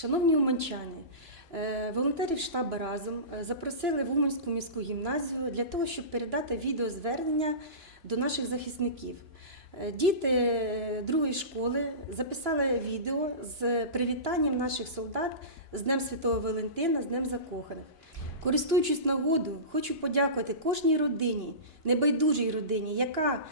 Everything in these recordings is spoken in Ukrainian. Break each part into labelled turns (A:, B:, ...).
A: Шановні уманчани, е, волонтерів штабу разом запросили в Уманську міську гімназію для того, щоб передати відеозвернення до наших захисників. Е, Діти другої школи записали відео з привітанням наших солдат з Днем Святого Валентина, з Днем Закоханих. Користуючись нагодою, хочу подякувати кожній родині, небайдужій родині, яка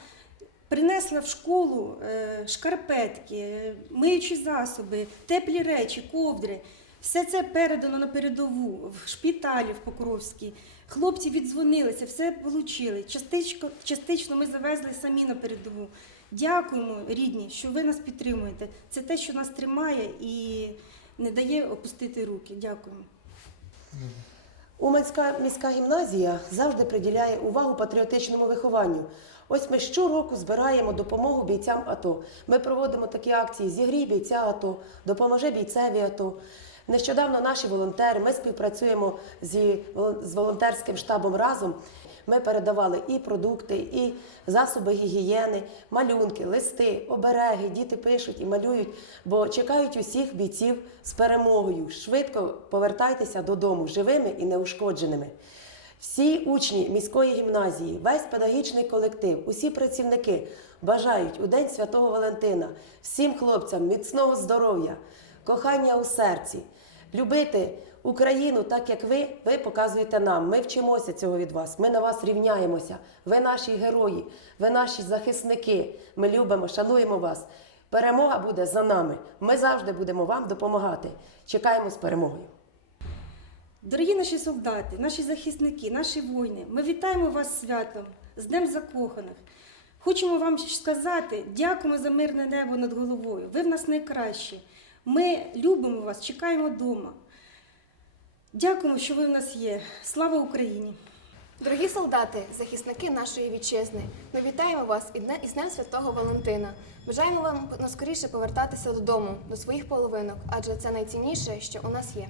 A: принесла в школу е, шкарпетки, е, миючі засоби, теплі речі, ковдри. Все це передано на передову в шпиталі в Покровській. Хлопці віддзвонилися, все отримали. Частично, частично ми завезли самі на передову. Дякуємо, рідні, що ви нас підтримуєте. Це те, що нас тримає і не дає опустити руки. Дякуємо.
B: Уманська міська гімназія завжди приділяє увагу патріотичному вихованню. Ось ми щороку збираємо допомогу бійцям АТО. Ми проводимо такі акції Зігрій бійця АТО, допоможи бійцеві АТО. Нещодавно наші волонтери, ми співпрацюємо зі, з волонтерським штабом разом. Ми передавали і продукти, і засоби гігієни, малюнки, листи, обереги. Діти пишуть і малюють, бо чекають усіх бійців з перемогою. Швидко повертайтеся додому живими і неушкодженими. Всі учні міської гімназії, весь педагогічний колектив, усі працівники бажають у День Святого Валентина всім хлопцям міцного здоров'я, кохання у серці, любити Україну так, як ви, ви показуєте нам. Ми вчимося цього від вас. Ми на вас рівняємося. Ви наші герої, ви наші захисники. Ми любимо, шануємо вас. Перемога буде за нами. Ми завжди будемо вам допомагати. Чекаємо з перемогою.
A: Дорогі наші солдати, наші захисники, наші воїни, ми вітаємо вас святом, з Днем Закоханих. Хочемо вам сказати, дякуємо за мирне небо над головою. Ви в нас найкращі. Ми любимо вас, чекаємо вдома. Дякуємо, що ви в нас є. Слава Україні!
C: Дорогі солдати, захисники нашої вітчизни, ми вітаємо вас і дне- із Днем Святого Валентина. Бажаємо вам наскоріше повертатися додому, до своїх половинок, адже це найцінніше, що у нас є.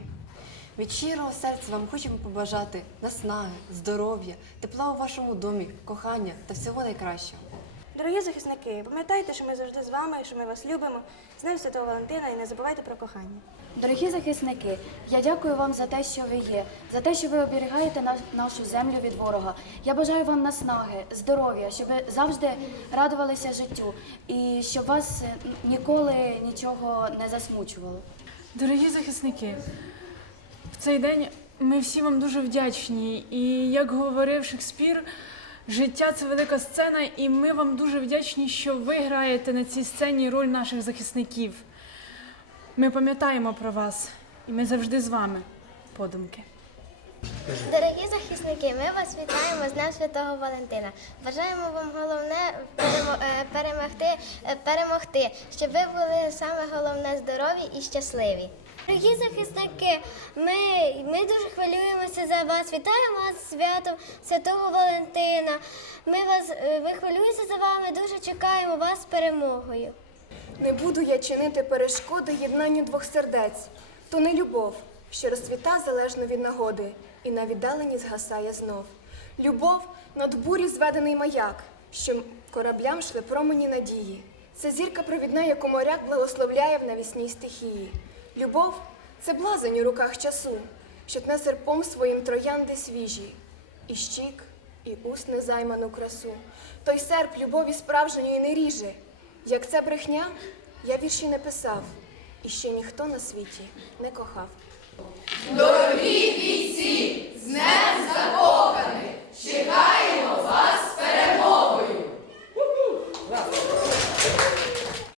D: Від щирого серця вам хочемо побажати наснаги, здоров'я, тепла у вашому домі, кохання та всього найкращого.
E: Дорогі захисники, пам'ятайте, що ми завжди з вами, що ми вас любимо. З Днем Святого Валентина і не забувайте про кохання.
F: Дорогі захисники, я дякую вам за те, що ви є, за те, що ви оберігаєте наш- нашу землю від ворога. Я бажаю вам наснаги, здоров'я, щоб ви завжди радувалися життю і щоб вас е, ніколи нічого не засмучувало.
G: Дорогі захисники, в цей день ми всі вам дуже вдячні. І як говорив Шекспір, життя це велика сцена, і ми вам дуже вдячні, що ви граєте на цій сцені роль наших захисників. Ми пам'ятаємо про вас, і ми завжди з вами, подумки.
H: Дорогі захисники, ми вас вітаємо з Днем Святого Валентина. Бажаємо вам головне е, перемогти, е, перемогти, щоб ви були саме головне здорові і щасливі. Дорогі захисники, ми, ми дуже хвилюємося за вас. Вітаємо вас з святом Святого Валентина. Ми вас е, ви хвилюємося за вами, дуже чекаємо вас з перемогою.
C: Не буду я чинити перешкоди єднанню двох сердець. То не любов, що розцвіта залежно від нагоди, і на віддаленні згасає знов. Любов над бурі зведений маяк, що кораблям шли промені надії. Це зірка провідна, яку моряк благословляє в навісній стихії. Любов це блазень у руках часу, що тне серпом своїм троянди свіжі, і щік, і уст незайману красу. Той серп любові справжньої не ріже. Як це брехня, я вірші не писав, і ще ніхто на світі не кохав.
I: Дорогі